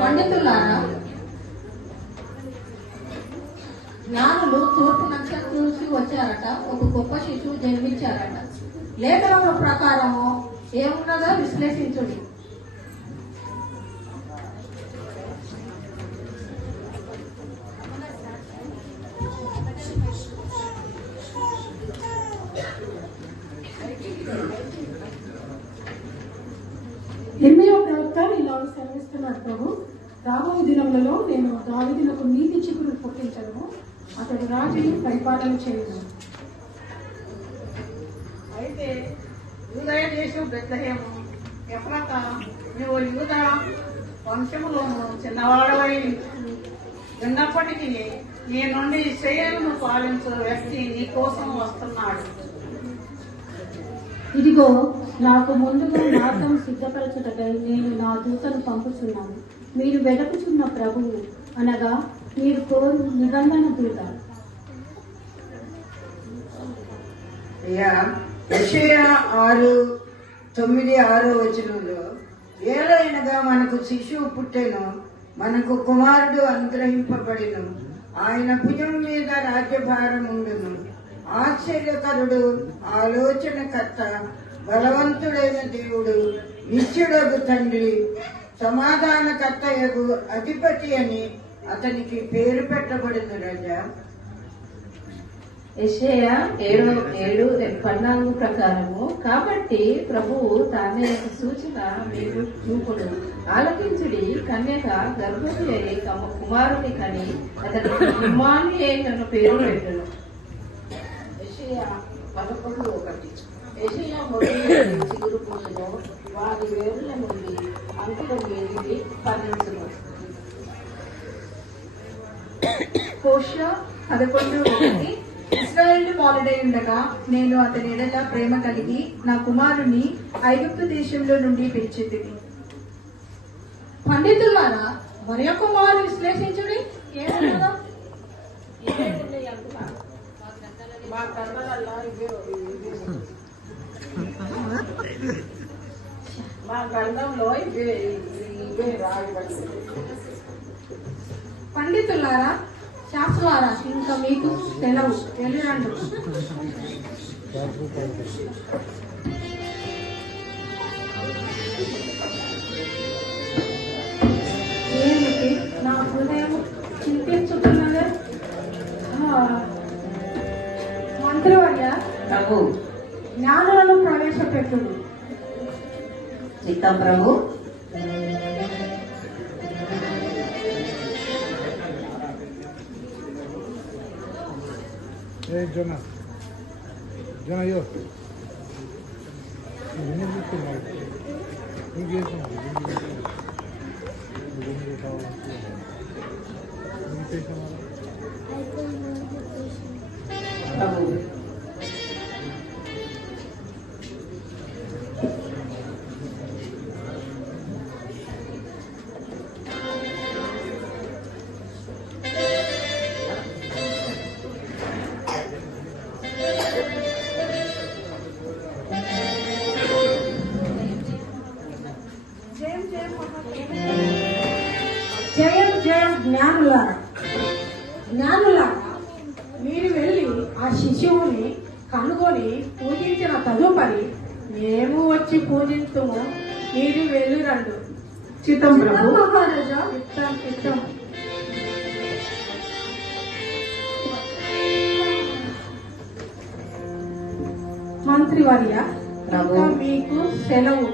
పండితులారా, జ్ఞానులు తూర్పు నక్షత్రం చూసి వచ్చారట. ఒక గొప్ప శిశువు జన్మించారట. లేఖనముల ప్రకారము ఏమున్నదో విశ్లేషించుడి. ఇర్మీయా ప్రవక్త ఇలా సెలవిస్తున్నాడు ప్రభు, రాబోయే దినములలో నేను దావీదునకు నీతి చిగురు పుట్టించను, అతడు రాజుని పరిపాలన చేయను. అయితే యూదయ దేశం బెత్లెహేము ఎఫ్రాతా, నువ్వు యూదా వంశములోను చిన్నవాడవై ఉన్నప్పటికీ నీ నుండి ఇశ్రాయేలును పాలించు వ్యక్తి నీ కోసం వస్తున్నాడు. ఇదిగో, నాకు ముందుగా మార్గం సిద్ధపరచుటకై నేను నా దూతను పంపుచున్నాను. మీరు వెదకుచున్న ప్రభువు అనగా మీరు కోరు నిబంధన దూత. యెషయా 6:9-6 ఏలైనగా మనకు శిశువు పుట్టెను, మనకు కుమారుడు అనుగ్రహింపబడిను, ఆయన భుజం మీద రాజ్యభారం ఉండును. ఆశ్చర్యకరుడు, ఆలోచనకర్త, బలవంతుడైన దేవుడు, నిత్యుడగు తండ్రి, సమాధానకర్తయగు అధిపతి అని అతనికి పేరు పెట్టబడింది. రాజా యెషయా 7:14 ప్రకారము, కాబట్టి ప్రభువు తానే సూచన మీరు చూపుడు, ఆలకించుడి, కన్యక గర్భవతి అయి కుమారుని కని అతనికి ఇమ్మానుయేలు పేరు పెట్టును. యెషయా 11:1 యెషయా చిగురు పుట్టును, వారి వేరుల నుండి అంకుల మీదికి ఫలించును. హోషేయ 11:1 ఇశ్రాయేలు బాలుడై ఉండగా నేను అతని ఎడల ప్రేమ కలిగి నా కుమారుని ఐగుప్తు దేశంలో నుండి పిలిచితిని. పండితులారా, మరి యొక్క వారు విశ్లేషించుడి. ఏమన్నదో మా గ్రంథాలలో మా గ్రంథంలో ఇవే రాయబడింది. పండితులారా, శాస్త్రులారా, ఇంకా మీకు సెలవు, వెళ్ళిరండు. ఏమిటి నా హృదయం చింతించుతున్నదే? మంత్రివర్య, ప్రభు జ్ఞానులను ప్రవేశపెట్టుడు. చిత్తం ప్రభు. Jonah, yo. ప్రభు జయం జయం జ్ఞానులారా, జ్ఞానులారా, మీరు వెళ్ళి ఆ శిశువుని కనుగొని పూజించిన తదుపరి మేము వచ్చి పూజించుము. మీరు వెళ్ళిరండు. చిత్తం ప్రభు. మహారాజా, చిత్తం చిత్తం. మంత్రివర్య, ఇంకా మీకు సెలవు.